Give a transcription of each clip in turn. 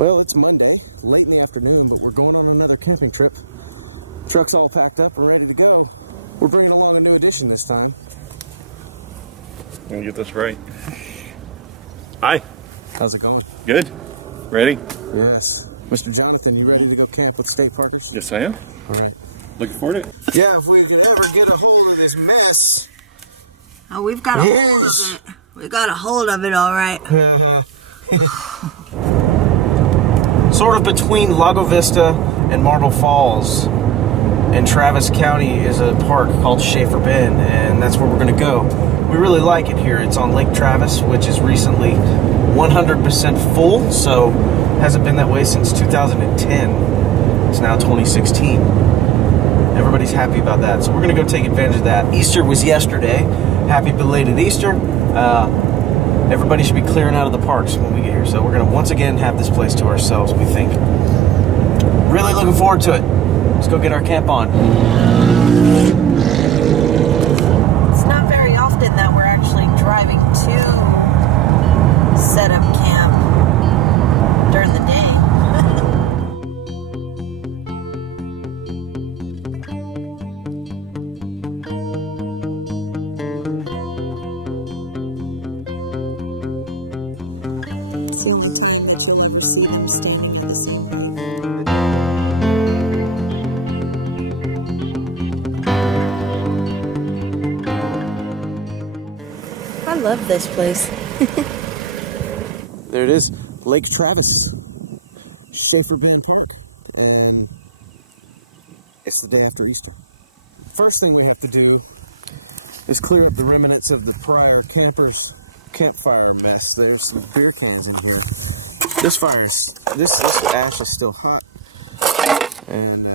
Well, it's Monday, late in the afternoon, but we're going on another camping trip. Truck's all packed up and ready to go. We're bringing along a new addition this time. I'm gonna get this right. Hi. How's it going? Good. Ready? Yes. Mr. Jonathan, you ready to go camp with State Parkers? Yes, I am. All right. Looking forward to it. Yeah, if we can ever get a hold of this mess. Oh, we've got a hold of it. We got a hold of it, all right. Sort of between Lago Vista and Marble Falls in Travis County is a park called Shaffer Bend, and that's where we're going to go. We really like it here. It's on Lake Travis, which is recently 100% full, so hasn't been that way since 2010. It's now 2016. Everybody's happy about that, so we're going to go take advantage of that. Easter was yesterday. Happy belated Easter. Everybody should be clearing out of the parks when we get here, so we're going to once again have this place to ourselves, we think. Really looking forward to it. Let's go get our camp on. It's not very often that we're actually driving to set up camp during the day. It's the only time that you'll ever see them standing on the same road. I love this place. There it is, Lake Travis, Shaffer Bend Park. It's the day after Easter. First thing we have to do is clear up the remnants of the prior campers' campfire mess. There's some beer cans in here. This ash is still hot, and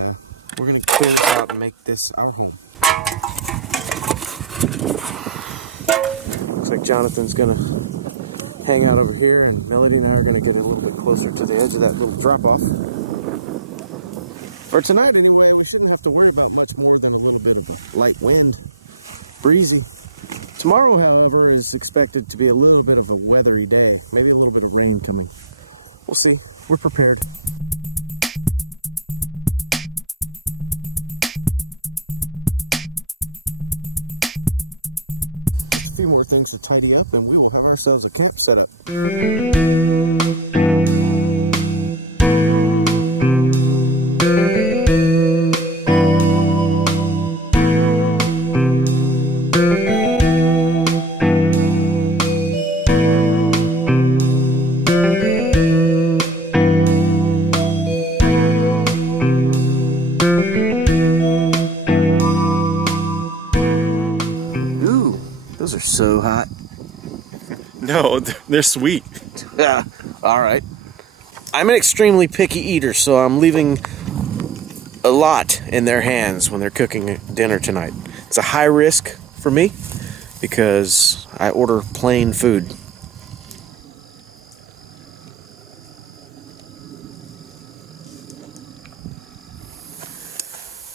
we're gonna clear this out and make this our home. Looks like Jonathan's gonna hang out over here, and Melody and I are gonna get a little bit closer to the edge of that little drop-off. For tonight, anyway, we shouldn't have to worry about much more than a little bit of a light wind, breezy. Tomorrow, however, is expected to be a little bit of a weathery day. Maybe a little bit of rain coming. We'll see. We're prepared. A few more things to tidy up, and we will have ourselves a camp set up. Those are so hot. No, they're sweet. All right. I'm an extremely picky eater, so I'm leaving a lot in their hands when they're cooking dinner tonight. It's a high risk for me because I order plain food.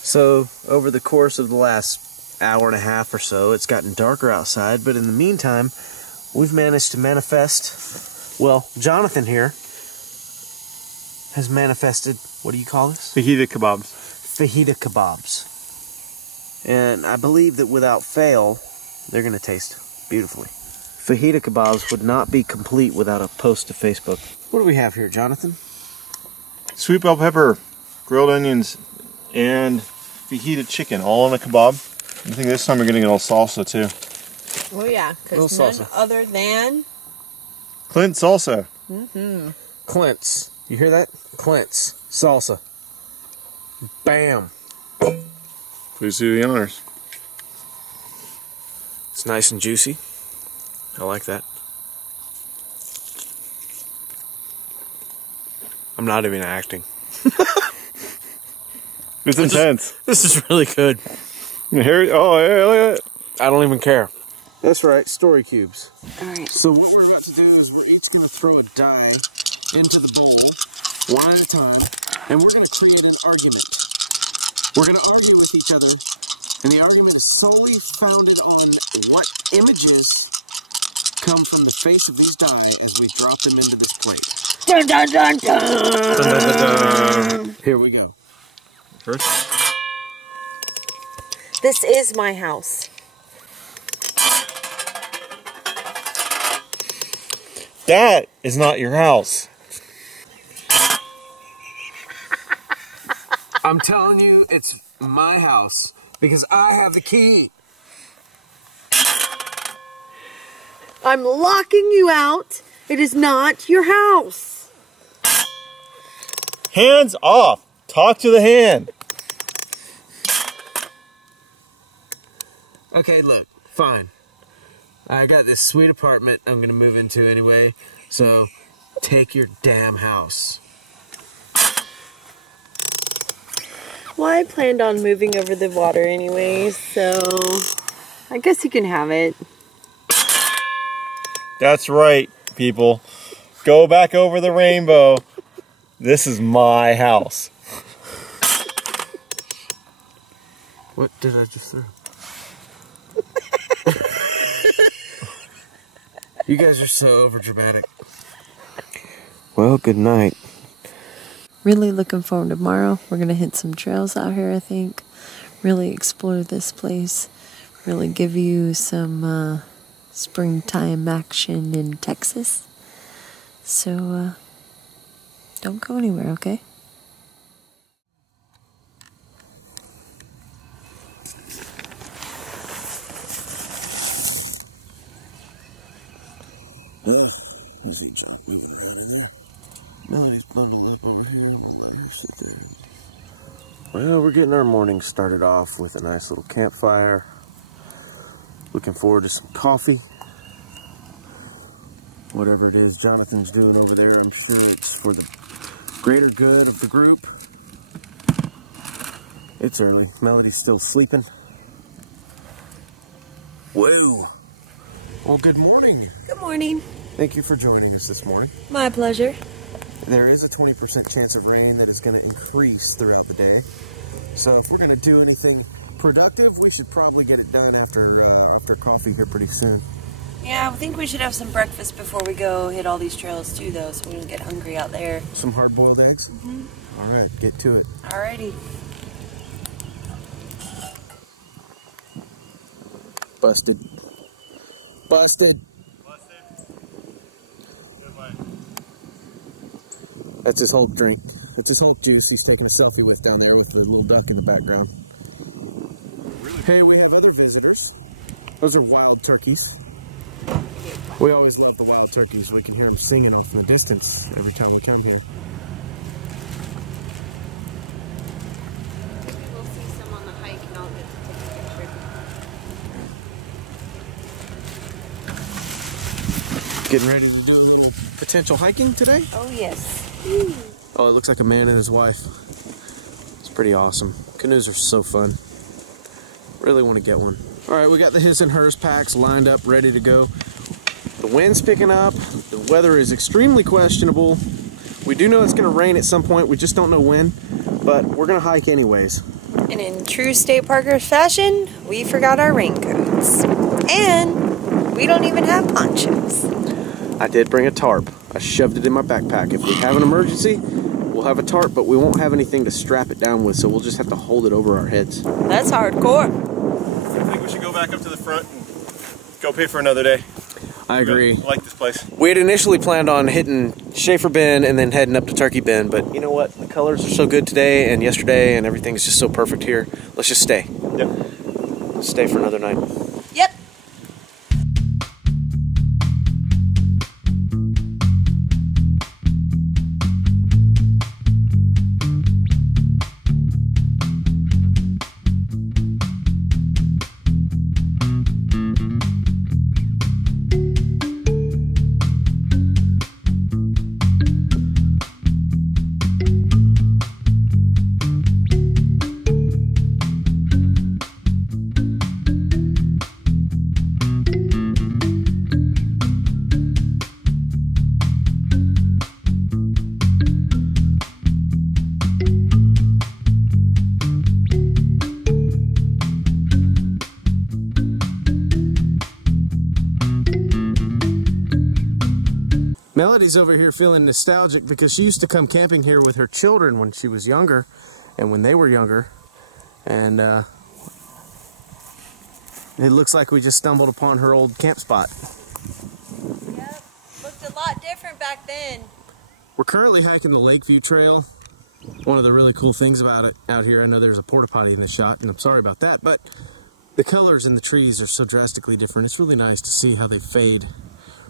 So, over the course of the last hour and a half or so, it's gotten darker outside, but in the meantime, we've managed to manifest, well, Jonathan here has manifested, what do you call this? Fajita kebabs. Fajita kebabs. And I believe that without fail, they're going to taste beautifully. Fajita kebabs would not be complete without a post to Facebook. What do we have here, Jonathan? Sweet bell pepper, grilled onions, and fajita chicken, all in a kebab. I think this time we're getting a little salsa too. Oh yeah, because none other than Clint salsa. Clint's. You hear that? Clint's salsa. Bam. Please do the honors. It's nice and juicy. I like that. I'm not even acting. It's intense. This is really good. Here, oh, yeah, look at it. I don't even care. That's right, story cubes. Alright. So what we're about to do is we're each going to throw a die into the bowl, one at a time, and we're going to create an argument. We're going to argue with each other, and the argument is solely founded on what images come from the face of these die as we drop them into this plate. Dun, dun, dun, dun. Dun, dun, dun, dun. Here we go. First. This is my house. That is not your house. I'm telling you, it's my house because I have the key. I'm locking you out. It is not your house. Hands off. Talk to the hand. Okay, look, fine. I got this sweet apartment I'm gonna move into anyway, so take your damn house. Well, I planned on moving over the water anyway, so I guess you can have it. That's right, people. Go back over the rainbow. This is my house. What did I just throw? You guys are so overdramatic. Well, good night. Really looking forward to tomorrow. We're going to hit some trails out here, I think. Really explore this place. Really give you some springtime action in Texas. So, don't go anywhere, okay? Here's the junk moving ahead. Melody's bundled up over here. I'll let her sit there. Well, we're getting our morning started off with a nice little campfire. Looking forward to some coffee. Whatever it is Jonathan's doing over there, I'm sure it's for the greater good of the group. It's early. Melody's still sleeping. Whoa. Well, good morning. Good morning. Thank you for joining us this morning. My pleasure. There is a 20% chance of rain that is going to increase throughout the day. So if we're going to do anything productive, we should probably get it done after coffee here pretty soon. Yeah, I think we should have some breakfast before we go hit all these trails too, though, so we don't get hungry out there. Some hard-boiled eggs? Mm-hmm. All right, get to it. Alrighty. Busted. Busted. That's his whole drink. That's his whole juice he's taking a selfie with down there with the little duck in the background. Hey, we have other visitors. Those are wild turkeys. We always love the wild turkeys. We can hear them singing off in the distance every time we come here. We'll see some on the hike and I'll get to take a picture. Getting ready to do a little potential hiking today? Oh, yes. Oh, it looks like a man and his wife. It's pretty awesome. Canoes are so fun. Really want to get one. All right, we got the his and hers packs lined up, ready to go. The wind's picking up. The weather is extremely questionable. We do know it's going to rain at some point. We just don't know when, but we're going to hike anyways. And in true State Parkers fashion, we forgot our raincoats. And we don't even have ponchos. I did bring a tarp. I shoved it in my backpack. If we have an emergency, we'll have a tarp, but we won't have anything to strap it down with, so we'll just have to hold it over our heads. That's hardcore. I think we should go back up to the front and go pay for another day. I agree. I like this place. We had initially planned on hitting Shaffer Bend and then heading up to Turkey Bend, but you know what? The colors are so good today and yesterday, and everything's just so perfect here. Let's just stay. Yep. Stay for another night. Yep. Melody's over here feeling nostalgic because she used to come camping here with her children when she was younger and when they were younger. And it looks like we just stumbled upon her old camp spot. Yep, looked a lot different back then. We're currently hiking the Lakeview Trail. One of the really cool things about it out here, I know there's a porta potty in the shot, and I'm sorry about that, but the colors in the trees are so drastically different. It's really nice to see how they fade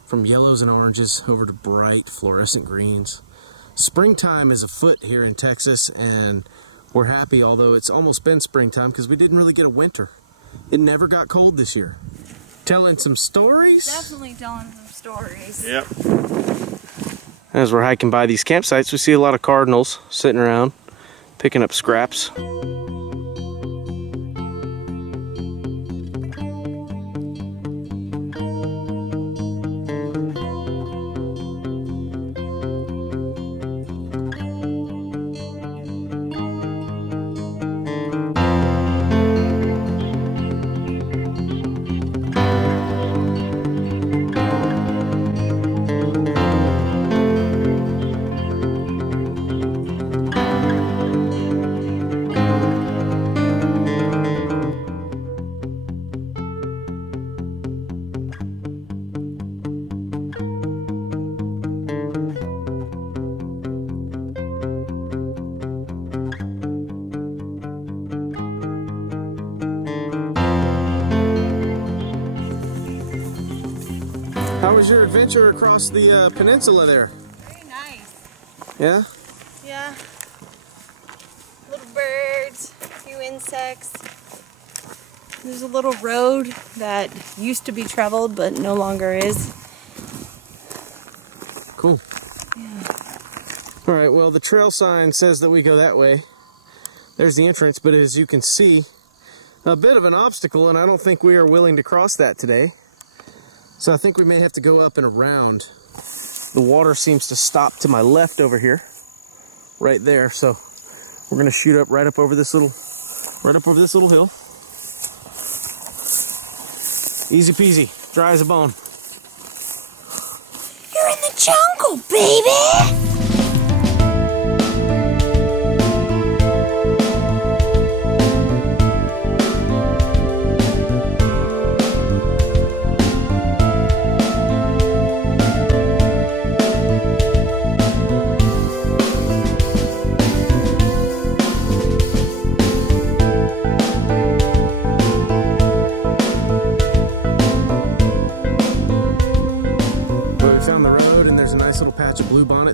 from yellows and oranges over to bright fluorescent greens. Springtime is afoot here in Texas, and we're happy, although it's almost been springtime because we didn't really get a winter. It never got cold this year. Telling some stories? Definitely telling some stories. Yep. As we're hiking by these campsites, we see a lot of cardinals sitting around, picking up scraps. How was your adventure across the peninsula there? Very nice. Yeah? Yeah. Little birds, a few insects. There's a little road that used to be traveled but no longer is. Cool. Yeah. All right, well, the trail sign says that we go that way. There's the entrance, but as you can see, a bit of an obstacle, and I don't think we are willing to cross that today. So I think we may have to go up and around. The water seems to stop to my left over here, right there. So we're gonna shoot up right up over this little hill. Easy peasy, dry as a bone. You're in the jungle, baby!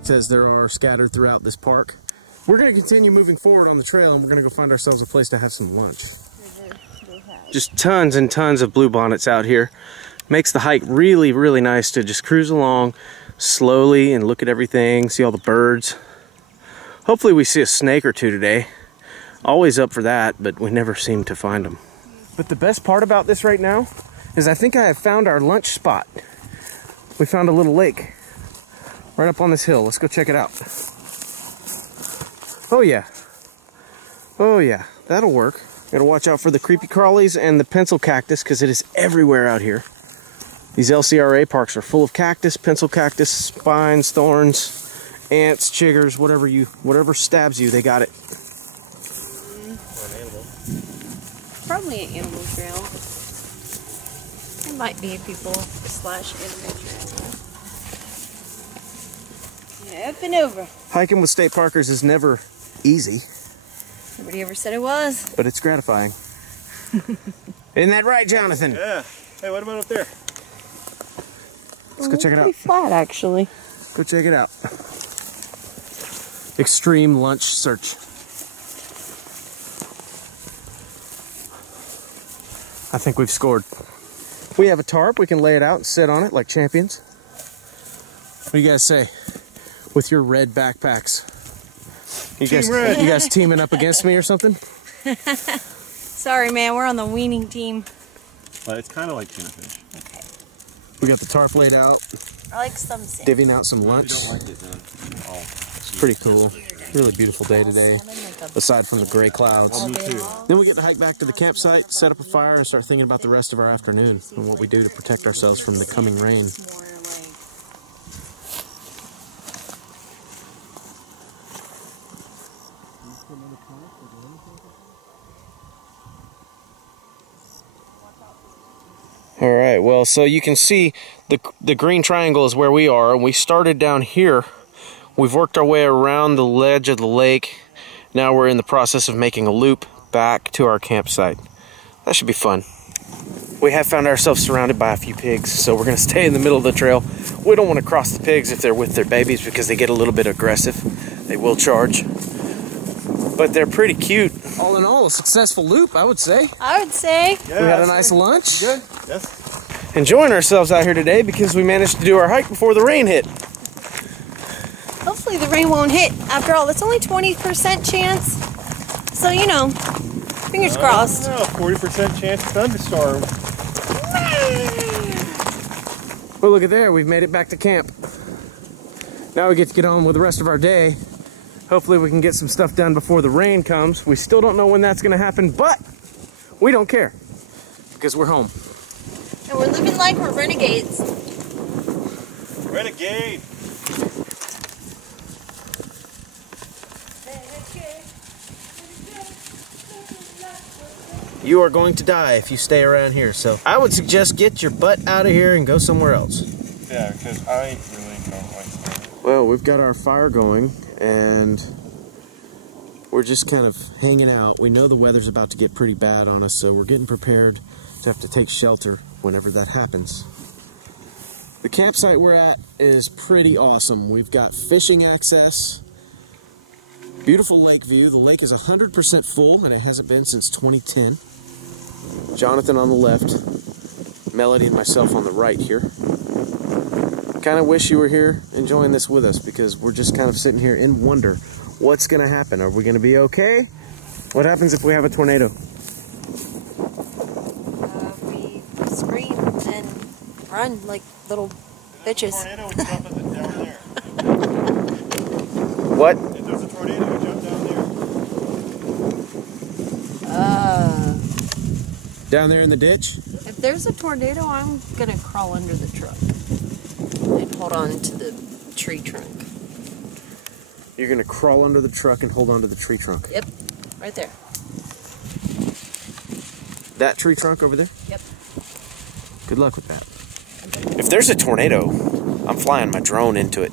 As there are scattered throughout this park. We're going to continue moving forward on the trail, and we're going to go find ourselves a place to have some lunch. Just tons and tons of bluebonnets out here. Makes the hike really, really nice to just cruise along slowly and look at everything, see all the birds. Hopefully we see a snake or two today. Always up for that, but we never seem to find them. But the best part about this right now is I think I have found our lunch spot. We found a little lake right up on this hill. Let's go check it out. Oh yeah. Oh yeah, that'll work. Gotta watch out for the creepy crawlies and the pencil cactus because it is everywhere out here. These LCRA parks are full of cactus, pencil cactus, spines, thorns, ants, chiggers, whatever stabs you, they got it. Probably an animal trail. It might be people/animal trail. Yeah, up and over. Hiking with state parkers is never easy. Nobody ever said it was. But it's gratifying. Isn't that right, Jonathan? Yeah. Hey, what about up there? Let's go check it out. Pretty flat, actually. Go check it out. Extreme lunch search. I think we've scored. We have a tarp. We can lay it out and sit on it like champions. What do you guys say? With your red backpacks. You guys teaming up against me or something? Sorry, man. We're on the weaning team. Well, it's kind of like tuna fish. Okay. We got the tarp laid out. I like some sand. Divvying out some lunch. If you don't like it, then It's pretty cool. Really beautiful day today, aside from the gray clouds. me too. Then we get to hike back to the campsite, set up a fire, and start thinking about the rest of our afternoon and what we do to protect ourselves from the coming rain. All right, well, so you can see the green triangle is where we are, and we started down here. We've worked our way around the ledge of the lake. Now we're in the process of making a loop back to our campsite. That should be fun. We have found ourselves surrounded by a few pigs, so we're gonna stay in the middle of the trail. We don't want to cross the pigs if they're with their babies because they get a little bit aggressive. They will charge. But they're pretty cute. All in all, a successful loop, I would say. I would say. Yeah, We had a nice lunch. Good. Yes. Enjoying ourselves out here today because we managed to do our hike before the rain hit. Hopefully the rain won't hit. After all, it's only 20% chance. So, you know, fingers crossed. 40% chance of thunderstorm. Well, look at there. We've made it back to camp. Now we get to get on with the rest of our day. Hopefully we can get some stuff done before the rain comes. We still don't know when that's going to happen, but we don't care because we're home. And we're living like we're renegades. Renegade. You are going to die if you stay around here, so I would suggest get your butt out of here and go somewhere else. Yeah, because I really don't like staying. Well, we've got our fire going and we're just kind of hanging out. We know the weather's about to get pretty bad on us, so we're getting prepared to have to take shelter whenever that happens. The campsite we're at is pretty awesome. We've got fishing access, beautiful lake view. The lake is 100% full and it hasn't been since 2010. Jonathan on the left, Melody and myself on the right here. Kind of wish you were here enjoying this with us because we're just kind of sitting here in wonder. What's going to happen? Are we going to be okay? What happens if we have a tornado? We scream and run like little bitches. Tornado would jump down there. What? If there's a tornado, would jump down there. Down there in the ditch? If there's a tornado, I'm gonna crawl under the truck and hold on to the tree trunk. You're going to crawl under the truck and hold on to the tree trunk. Yep, right there. That tree trunk over there? Yep. Good luck with that. If there's a tornado, I'm flying my drone into it.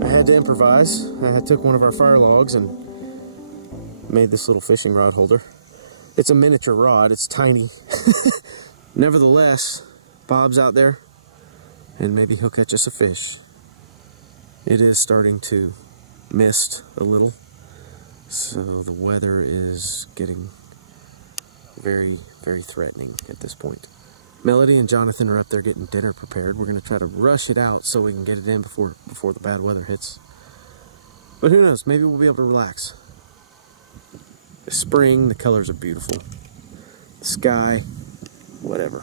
I had to improvise. I took one of our fire logs and made this little fishing rod holder. It's a miniature rod, it's tiny. Nevertheless, Bob's out there and maybe he'll catch us a fish. It is starting to mist a little, so the weather is getting very, very threatening at this point. Melody and Jonathan are up there getting dinner prepared. We're going to try to rush it out so we can get it in before the bad weather hits. But who knows, maybe we'll be able to relax. It's spring, the colors are beautiful. The sky, whatever.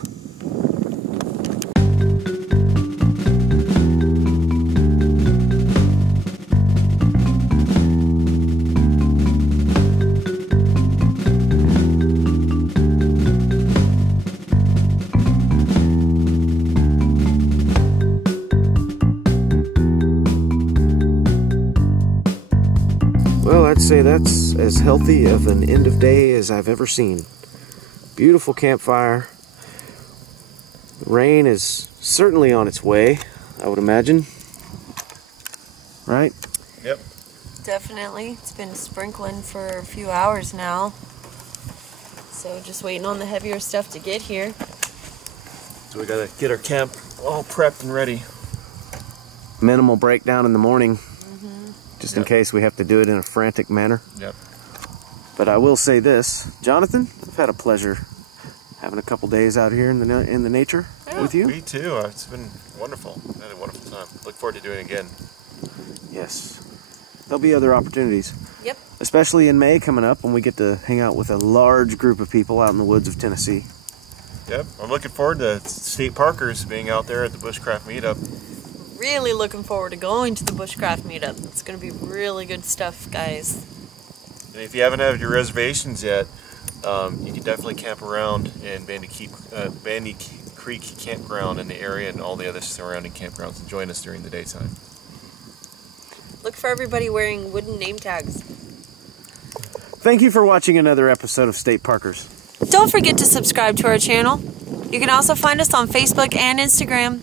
Well, I'd say that's as healthy of an end of day as I've ever seen. Beautiful campfire. Rain is certainly on its way, I would imagine. Right? Yep. Definitely. It's been sprinkling for a few hours now. So just waiting on the heavier stuff to get here. So we gotta get our camp all prepped and ready. Minimal breakdown in the morning, just in case we have to do it in a frantic manner. Yep. But I will say this, Jonathan, I've had a pleasure having a couple days out here in the nature. Yeah, with you. Me too. It's been wonderful. I had a wonderful time. Look forward to doing it again. Yes. There'll be other opportunities. Yep. Especially in May coming up when we get to hang out with a large group of people out in the woods of Tennessee. Yep. I'm looking forward to state parkers being out there at the Bushcraft Meetup. Really looking forward to going to the Bushcraft Meetup. It's going to be really good stuff, guys. And if you haven't had your reservations yet, you can definitely camp around in Bandy Creek Campground in the area and all the other surrounding campgrounds and join us during the daytime. Look for everybody wearing wooden name tags. Thank you for watching another episode of State Parkers. Don't forget to subscribe to our channel. You can also find us on Facebook and Instagram.